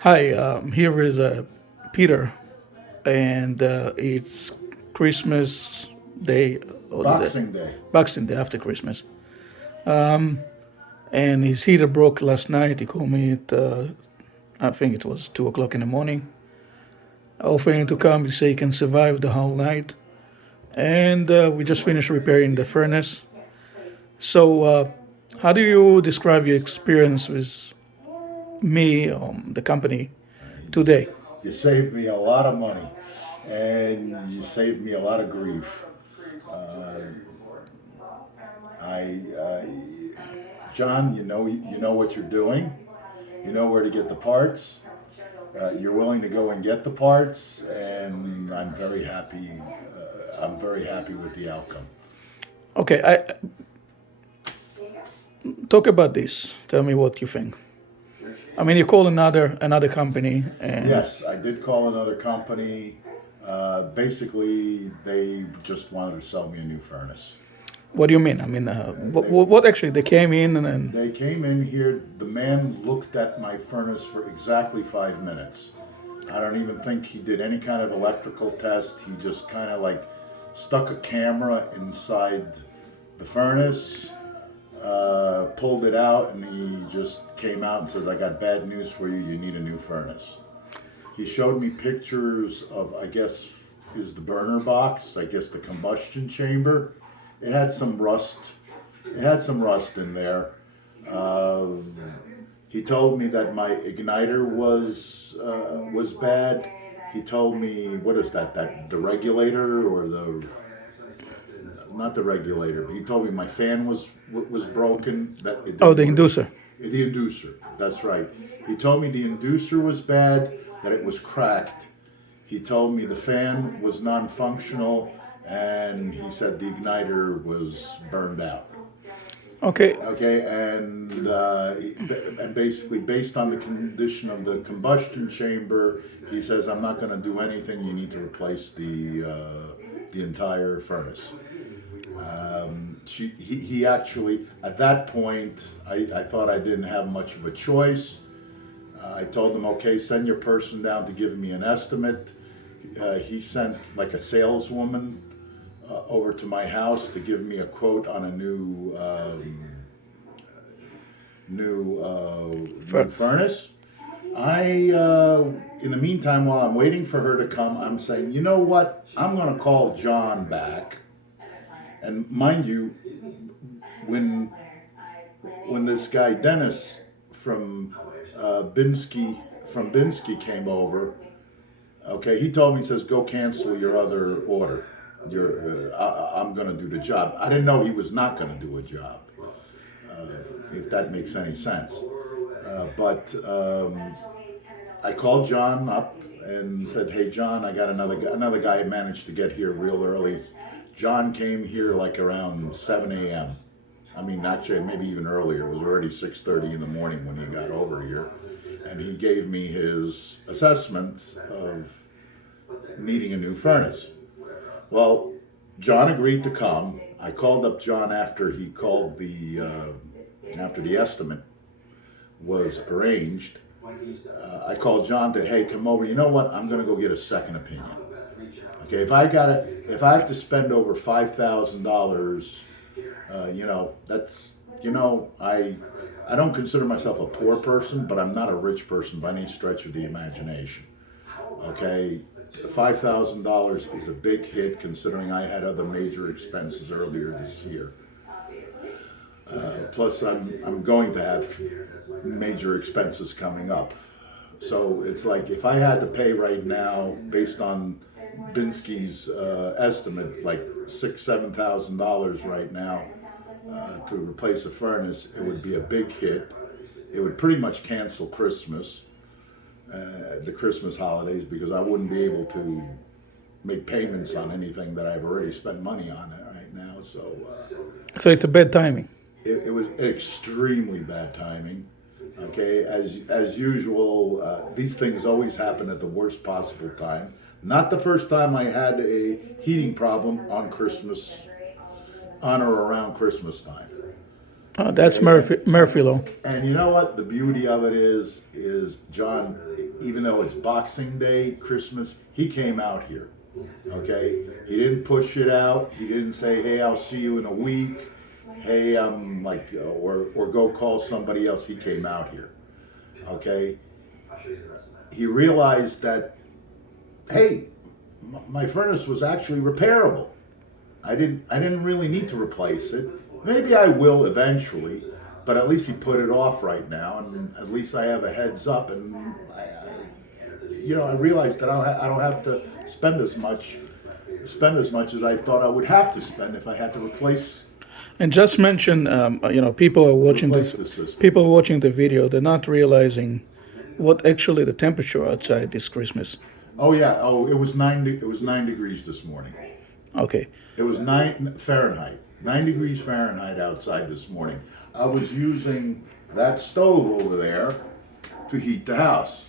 Hi, here is Peter, and it's Christmas Day, or the day, Boxing Day. Boxing Day after Christmas. And his heater broke last night. He called me at, I think it was 2 o'clock in the morning, offering to come. He said he can survive the whole night. And we just finished repairing the furnace. So, how do you describe your experience with me, the company, today? You saved me a lot of money, and you saved me a lot of grief. Uh, I, John, you know what you're doing. You know where to get the parts. You're willing to go and get the parts, and I'm very happy. I'm very happy with the outcome. Okay, talk about this. Tell me what you think. I mean, you call another company, and Yes, I did call another company. Basically, they just wanted to sell me a new furnace. what do you mean? I mean, They what actually they came in and They came in here. The man looked at my furnace for exactly 5 minutes. I don't even think he did any kind of electrical test. He just kind of like stuck a camera inside the furnace, pulled it out, and he just came out and says, "I got bad news for you. You need a new furnace." He showed me pictures of, I guess, is the burner box, I guess the combustion chamber. It had some rust. It had some rust in there. Uh, he told me that my igniter was bad. He told me, what is that? That the regulator or the not the regulator, but he told me my fan was broken. That it oh, didn't the work. inducer. The inducer. That's right. He told me the inducer was bad. That it was cracked. He told me the fan was non-functional, and he said the igniter was burned out. Okay, Okay, and basically based on the condition of the combustion chamber, he says I'm not going to do anything. You need to replace the entire furnace. He actually at that point I thought I didn't have much of a choice. I told him, okay, send your person down to give me an estimate. He sent like a saleswoman over to my house to give me a quote on a new for, furnace. In the meantime, while I'm waiting for her to come, I'm saying, you know what? I'm going to call John back. And mind you, when when this guy Dennis from Binsky came over, okay, he told me, he says, go cancel your other order. I'm going to do the job. I didn't know he was not going to do a job, if that makes any sense. But I called John up and said, "Hey, John, I got another guy managed to get here real early." John came here like around 7 a.m. I mean, actually, maybe even earlier. It was already 6:30 in the morning when he got over here, and he gave me his assessment of needing a new furnace. Well, John agreed to come. I called up John after he called after the estimate was arranged. I called John to, hey, come over. You know what? I'm going to go get a second opinion. Okay, if I have to spend over $5,000, that's, I don't consider myself a poor person, but I'm not a rich person by any stretch of the imagination. Okay, $5,000 is a big hit considering I had other major expenses earlier this year. Plus, I'm going to have major expenses coming up. So it's like if I had to pay right now, based on Binsky's estimate, like $7,000 right now to replace a furnace, it would be a big hit. It would pretty much cancel Christmas, the Christmas holidays, because I wouldn't be able to make payments on anything that I've already spent money on it right now. so it's a bad timing. It was extremely bad timing. Okay, as usual, these things always happen at the worst possible time. Not the first time I had a heating problem on Christmas, on or around Christmas time. That's Okay, Murphy law. and you know what? The beauty of it is John. even though it's Boxing Day, Christmas, he came out here. Okay, he didn't push it out. He didn't say, "Hey, I'll see you in a week." Hey, I'm like, or go call somebody else. He came out here. Okay, he realized that, hey, my furnace was actually repairable. I didn't really need to replace it. Maybe I will eventually, but at least he put it off right now, and at least I have a heads up. And I realized that I don't have to spend as much as I thought I would have to spend if I had to replace And just mention, people are watching replace this. the system. People are watching the video. They're not realizing what actually the temperature outside this Christmas. Oh yeah. Oh, it was 9 degrees this morning. Okay. It was 9 degrees Fahrenheit outside this morning. I was using that stove over there to heat the house.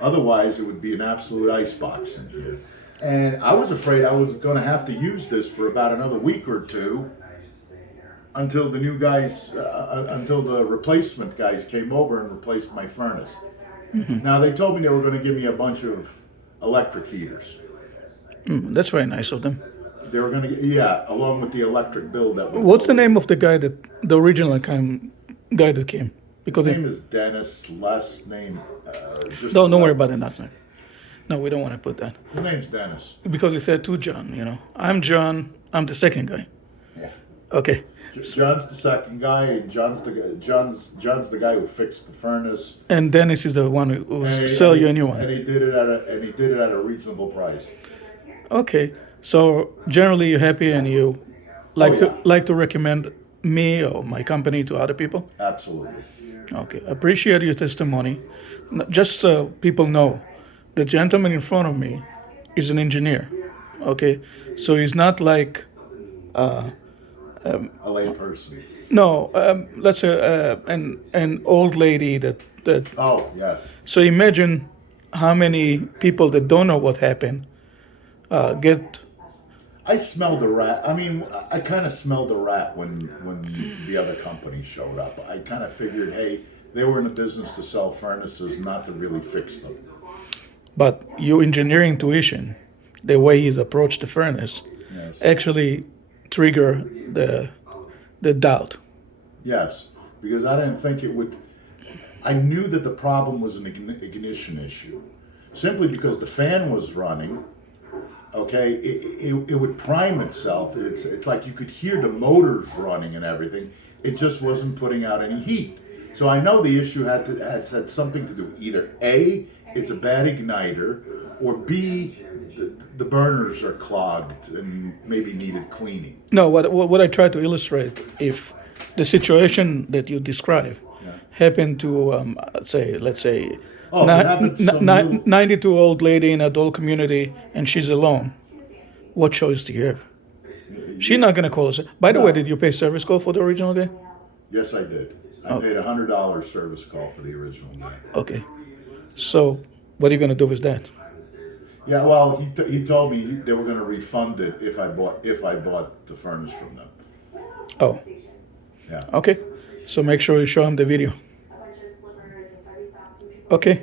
Otherwise, it would be an absolute icebox in here. And I was afraid I was going to have to use this for about another week or two until the new guys, until the replacement guys came over and replaced my furnace. Now, they told me they were going to give me a bunch of electric heaters. That's very nice of them. They were going to, along with the electric bill that we. What's the name of the guy the original guy that came? Because His name is Dennis. Last name. don't worry about it. Nothing. No, we don't want to put that His name's Dennis. because he said to John. I'm John. I'm the second guy. Yeah. Okay. John's the second guy, and John's the guy who fixed the furnace. And Dennis is the one who And sell you a new And one. he did it at a reasonable price. Okay. So generally, you're happy and you like to recommend me or my company to other people. Absolutely. Okay. Appreciate your testimony. Just so people know, the gentleman in front of me is an engineer. Okay. So he's not like. A lay person. No, let's say an old lady that. Oh yes. So imagine how many people that don't know what happened get. I smelled a rat. I mean, I kind of smelled a rat when the other company showed up. I kind of figured, hey, they were in the business to sell furnaces, not to really fix them. But your engineering tuition, the way he's approached the furnace, Yes. actually trigger the doubt. Yes, because I didn't think it would. I knew that the problem was an ignition issue, simply because the fan was running. Okay, it would prime itself. It's like you could hear the motors running and everything. It just wasn't putting out any heat. So I know the issue had something to do. Either A, it's a bad igniter, or B, the burners are clogged and maybe needed cleaning. No, what I try to illustrate, if the situation that you describe happened to, let's say, Oh, if it happened to some real- 92-old lady in a adult community and she's alone, what choice do you have? She's not going to call us. By the way, did you pay service call for the original day? Yes, I did. I paid $100 service call for the original guy. Okay. So what are you going to do with that? Yeah, well, he told me they were going to refund it if I bought the furnace from them. Oh, Yeah. okay. So make sure you show him the video. Okay.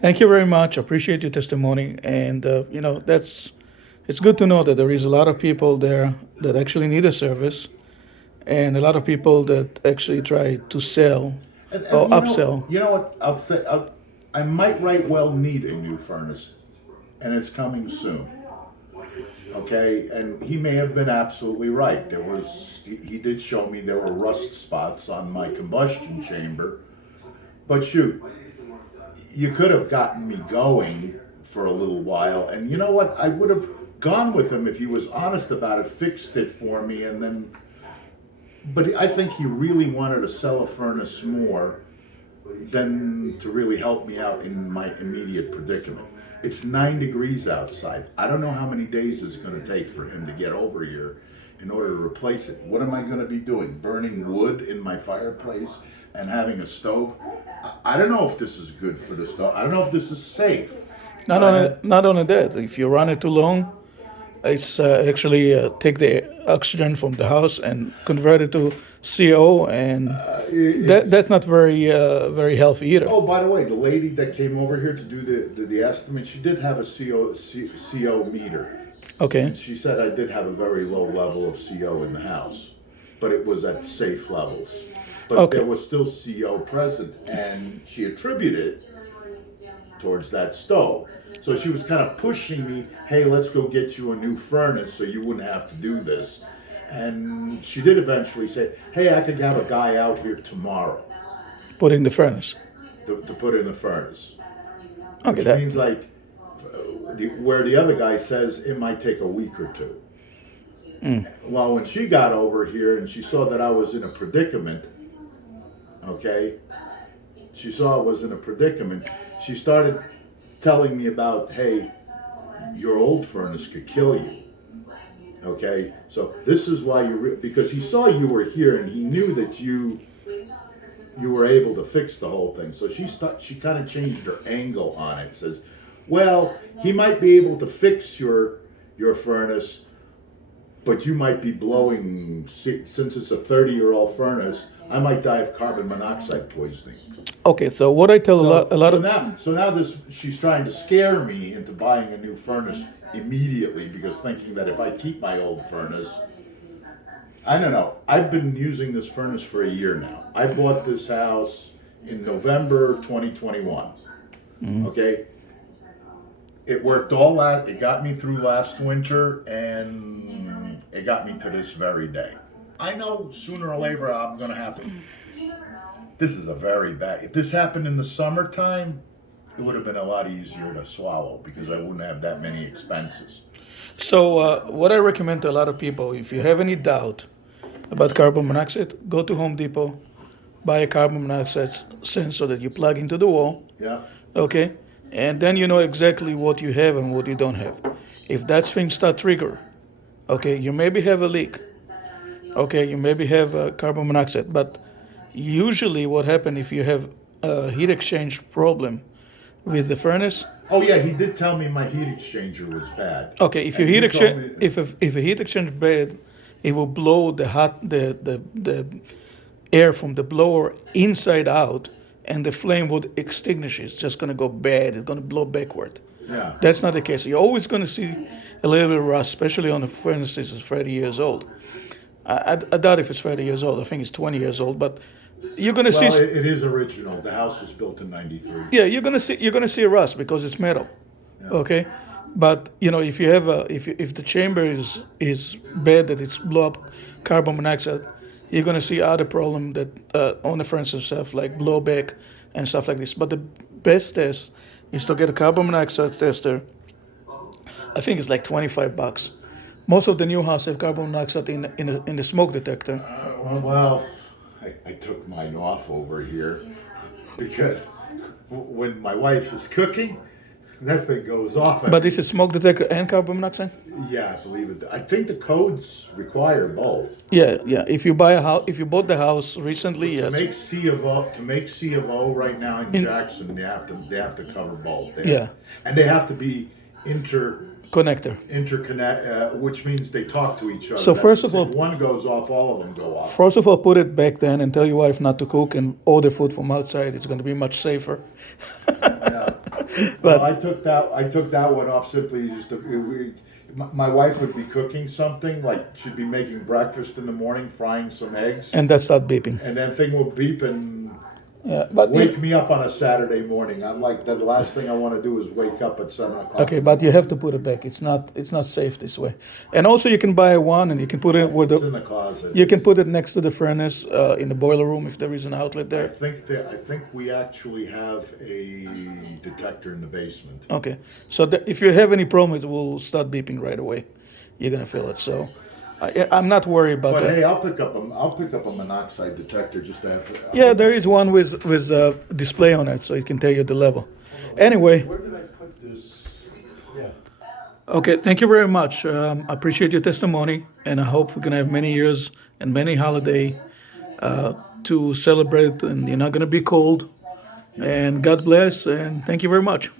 Thank you very much. Appreciate your testimony. And, it's good to know that there is a lot of people there that actually need a service and a lot of people that actually try to sell And or upsell. You know what? I'll say I might right well need a new furnace, and it's coming soon. Okay, and he may have been absolutely right. He did show me there were rust spots on my combustion chamber, but shoot, you could have gotten me going for a little while, and you know what? I would have gone with him if he was honest about it, fixed it for me, and then. But I think he really wanted to sell a furnace more than to really help me out in my immediate predicament. It's 9 degrees outside. I don't know how many days it's going to take for him to get over here in order to replace it. What am I going to be doing? Burning wood in my fireplace and having a stove? I don't know if this is good for the stove. I don't know if this is safe. Not only that, if you run it too long, it's actually take the oxygen from the house and convert it to CO, and That's not very healthy either. Oh, by the way, the lady that came over here to do the estimate, she did have a CO meter. Okay. And she said I did have a very low level of CO in the house, but it was at safe levels. But Okay. there was still CO present, and she attributed it towards that stove. So she was kind of pushing me, hey, let's go get you a new furnace so you wouldn't have to do this. And she did eventually say, hey, I could have a guy out here tomorrow Put in the furnace. to put in the furnace. Okay. Which means like where the other guy says it might take a week or two. Well, when she got over here and she saw that I was in a predicament, okay, she saw I was in a predicament, she started telling me about, hey, your old furnace could kill you. Okay, so this is why because he saw you were here and he knew that you were able to fix the whole thing. So she kind of changed her angle on it. Says, well, he might be able to fix your furnace, but you might be blowing, since it's a 30-year-old furnace, I might die of carbon monoxide poisoning. Okay, so what I tell a lot of now she's trying to scare me into buying a new furnace immediately, because thinking that if I keep my old furnace, I don't know. I've been using this furnace for a year now. I bought this house in November 2021. Okay, it worked it got me through last winter, and it got me to this very day. I know sooner or later I'm going to have to. This is a very bad. If this happened in the summertime, it would have been a lot easier to swallow because I wouldn't have that many expenses. So what I recommend to a lot of people, if you have any doubt about carbon monoxide, go to Home Depot, buy a carbon monoxide sensor that you plug into the wall. Yeah. Okay, and then you know exactly what you have and what you don't have. If that thing start trigger, okay, you maybe have a leak. Okay, you maybe have carbon monoxide, but usually what happens if you have a heat exchange problem with the furnace. Oh yeah, he did tell me my heat exchanger was bad. Okay, if your heat exchange, if a heat exchange bad, it will blow the air from the blower inside out, and the flame would extinguish. It's just going to go bad. It's going to blow backward. Yeah. That's not the case. You're always going to see a little bit of rust, especially on a furnace that's 30 years old. I doubt if it's 30 years old. I think it's 20 years old, but you're going to see. Well, it is original. The house was built in '93. Yeah, you're going to see a rust because it's metal. Yeah. Okay, but you know, if you have if the chamber is bad, that it's blow up carbon monoxide, you're going to see other problem that on the furnace itself, like blowback and stuff like this. But the best test is to get a carbon monoxide tester. I think it's like $25. Most of the new houses have carbon monoxide in the smoke detector. Well, I took mine off over here because when my wife is cooking, that thing goes off. But this is smoke detector and carbon monoxide? Yeah, I believe it. I think the codes require both. Yeah. If you bought the house recently, To yes. make C of O right now in Jackson, they have to cover both. Yeah. And they have to be Interconnect, which means they talk to each other. So first of all, if one goes off, all of them go off. First of all, put it back then and tell your wife not to cook and order food from outside. It's going to be much safer. Yeah. Well, I took that one off simply just my wife would be cooking something, like she'd be making breakfast in the morning, frying some eggs, And that start beeping. and then thing will beep and But wake me up on a Saturday morning. I'm like, the last thing I want to do is wake up at 7:00. Okay, but you have to put it back. It's not safe this way. And also, you can buy one and you can put it with It's in the closet. you can put it next to the furnace in the boiler room if there is an outlet I there. think we actually have a detector in the basement. Okay, so if you have any problem, it will start beeping right away. You're gonna feel it. So I'm not worried about But that. hey, I'll pick up a monoxide detector just to have. Yeah, there is one with a display on it, so it can tell you the level. Anyway, Where did I put this? Yeah. okay, thank you very much. I appreciate your testimony, and I hope we can have many years and many holiday to celebrate, and you're not going to be cold. And God bless, and thank you very much.